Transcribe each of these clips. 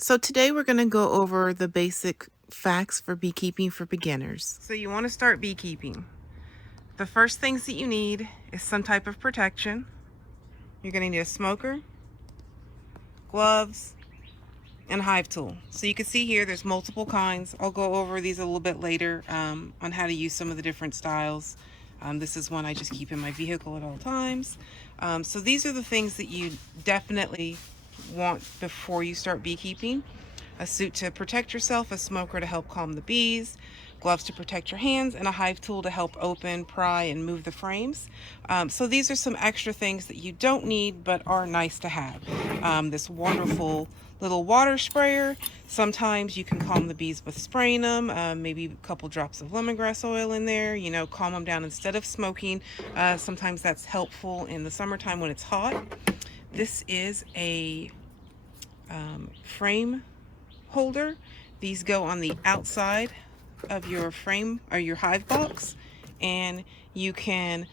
So today we're going to go over the basic facts for beekeeping for beginners. So you want to start beekeeping. The first things that you need is some type of protection. You're going to need a smoker, gloves, and a hive tool. So you can see here there's multiple kinds. I'll go over these a little bit later on how to use some of the different styles. This is one I just keep in my vehicle at all times. So these are the things that you definitely want before you start beekeeping. A suit to protect yourself, a smoker to help calm the bees, gloves to protect your hands, and a hive tool to help open, pry, and move the frames. So these are some extra things that you don't need but are nice to have. This wonderful little water sprayer. Sometimes you can calm the bees with spraying them, maybe a couple drops of lemongrass oil in there, calm them down instead of smoking. Sometimes that's helpful in the summertime when it's hot. This is a frame holder. These go on the outside of your frame or your hive box, and you can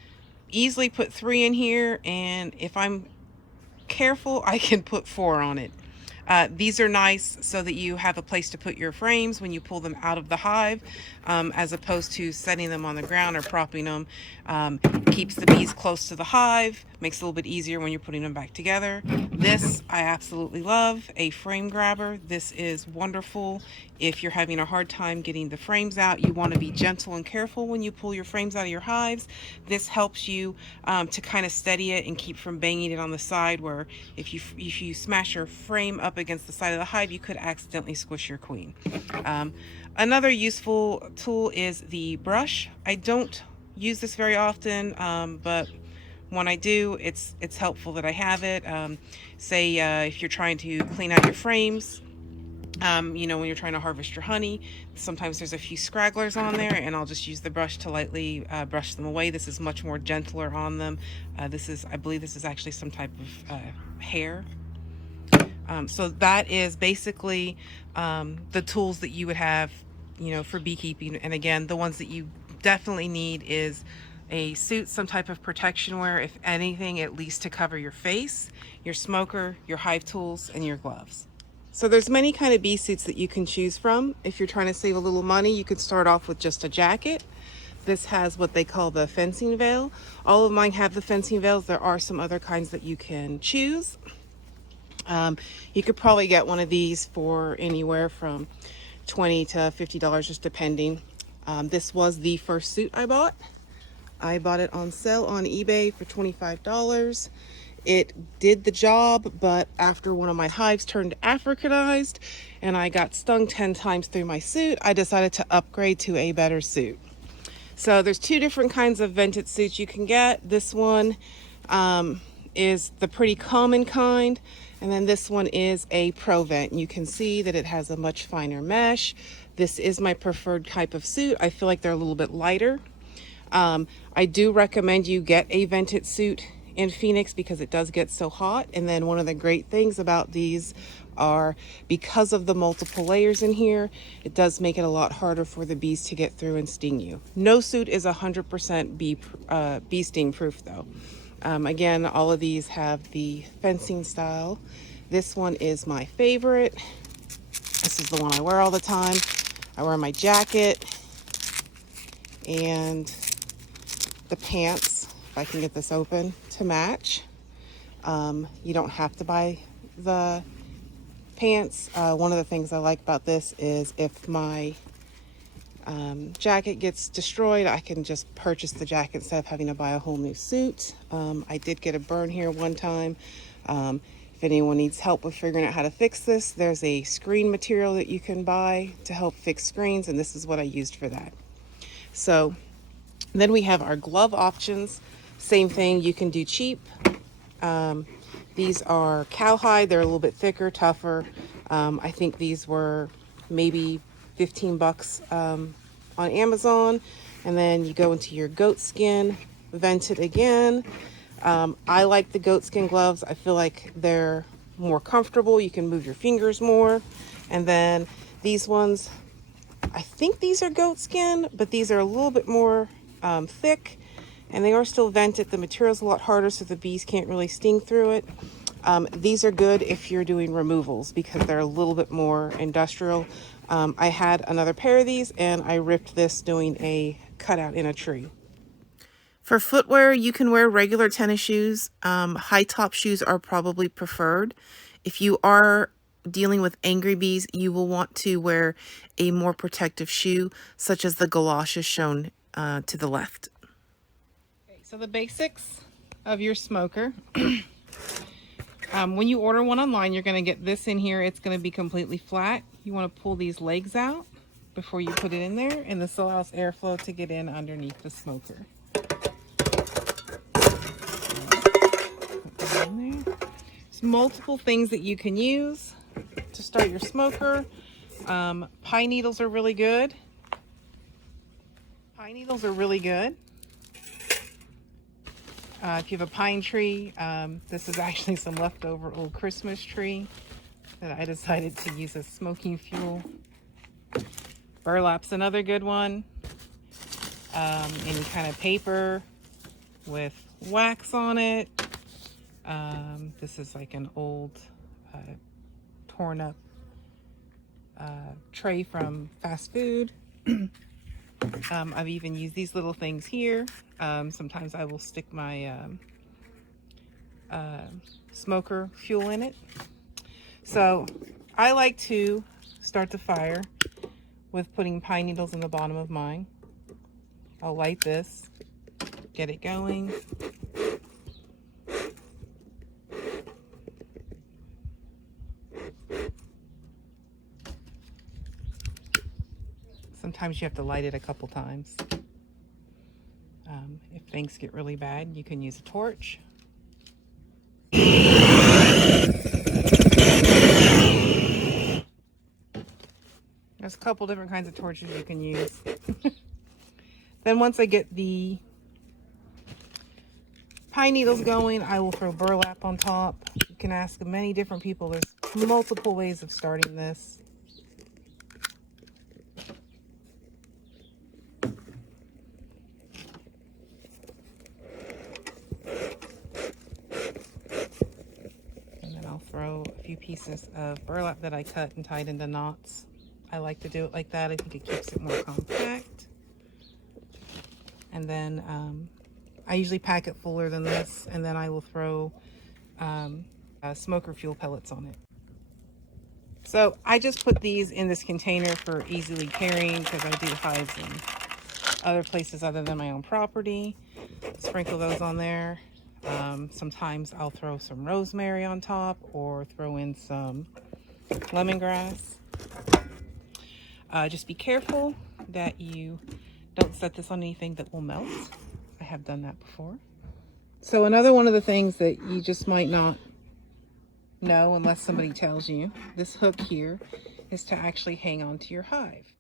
easily put 3 in here, and if I'm careful I can put 4 on it. These are nice so that you have a place to put your frames when you pull them out of the hive, as opposed to setting them on the ground or propping them. Keeps the bees close to the hive, makes it a little bit easier when you're putting them back together. This I absolutely love, a frame grabber. This is wonderful if you're having a hard time getting the frames out. You want to be gentle and careful when you pull your frames out of your hives. This helps you to kind of steady it and keep from banging it on the side, where if you smash your frame up against the side of the hive, you could accidentally squish your queen. Another useful tool is the brush. I don't use this very often, but when I do, it's helpful that I have it. Say if you're trying to clean out your frames, when you're trying to harvest your honey, sometimes there's a few scragglers on there, and I'll just use the brush to lightly brush them away. This is much more gentler on them. I believe this is actually some type of hair. So that is basically the tools that you would have, for beekeeping. And again, the ones that you definitely need is a suit, some type of protection wear, if anything, at least to cover your face, your smoker, your hive tools, and your gloves. So there's many kind of bee suits that you can choose from. If you're trying to save a little money, you could start off with just a jacket. This has what they call the fencing veil. All of mine have the fencing veils. There are some other kinds that you can choose. You could probably get one of these for anywhere from $20 to $50, just depending. This was the first suit I bought. I bought it on sale on eBay for $25. It did the job, but after one of my hives turned Africanized and I got stung 10 times through my suit, I decided to upgrade to a better suit. So there's 2 different kinds of vented suits you can get. This one is the pretty common kind, and then this one is a pro vent. You can see that it has a much finer mesh. This is my preferred type of suit. I feel like they're a little bit lighter. I do recommend you get a vented suit in Phoenix because it does get so hot. And then one of the great things about these are, because of the multiple layers in here, it does make it a lot harder for the bees to get through and sting you. No suit is 100% bee sting proof though. Again, all of these have the fencing style. This one is my favorite. This is the one I wear all the time. I wear my jacket and the pants, if I can get this open, to match. You don't have to buy the pants. One of the things I like about this is if my jacket gets destroyed, I can just purchase the jacket instead of having to buy a whole new suit. I did get a burn here one time. If anyone needs help with figuring out how to fix this, there's a screen material that you can buy to help fix screens, and this is what I used for that. So then we have our glove options. Same thing, you can do cheap. These are cowhide. They're a little bit thicker, tougher. I think these were maybe $15 on Amazon. And then you go into your goat skin, vented again. I like the goat skin gloves. I feel like they're more comfortable. You can move your fingers more. And then these ones, I think these are goat skin, but these are a little bit more thick, and they are still vented. The material's a lot harder, so the bees can't really sting through it. These are good if you're doing removals because they're a little bit more industrial. I had another pair of these and I ripped this doing a cutout in a tree. For footwear, you can wear regular tennis shoes. High top shoes are probably preferred. If you are dealing with angry bees, you will want to wear a more protective shoe, such as the galoshes shown to the left. Okay, so the basics of your smoker. When you order one online, you're going to get this in here. It's going to be completely flat. You want to pull these legs out before you put it in there, and this allows airflow to get in underneath the smoker. In there. There's multiple things that you can use to start your smoker. Pine needles are really good. Pine needles are really good. If you have a pine tree, this is actually some leftover old Christmas tree that I decided to use as smoking fuel. Burlap's another good one. Any kind of paper with wax on it. This is like an old torn up tray from fast food. I've even used these little things here. Sometimes I will stick my smoker fuel in it. So I like to start the fire with putting pine needles in the bottom of mine. I'll light this, get it going. Sometimes you have to light it a couple times. If things get really bad, you can use a torch. There's a couple different kinds of torches you can use. Then once I get the pine needles going, I will throw burlap on top. You can ask many different people. There's multiple ways of starting this. Throw a few pieces of burlap that I cut and tied into knots. I like to do it like that. I think it keeps it more compact. And then I usually pack it fuller than this, and then I will throw smoker fuel pellets on it. So I just put these in this container for easily carrying because I do hives in other places other than my own property. Sprinkle those on there. Sometimes I'll throw some rosemary on top or throw in some lemongrass. Just be careful that you don't set this on anything that will melt. I have done that before. So another one of the things that you just might not know unless somebody tells you, this hook here is to actually hang on to your hive.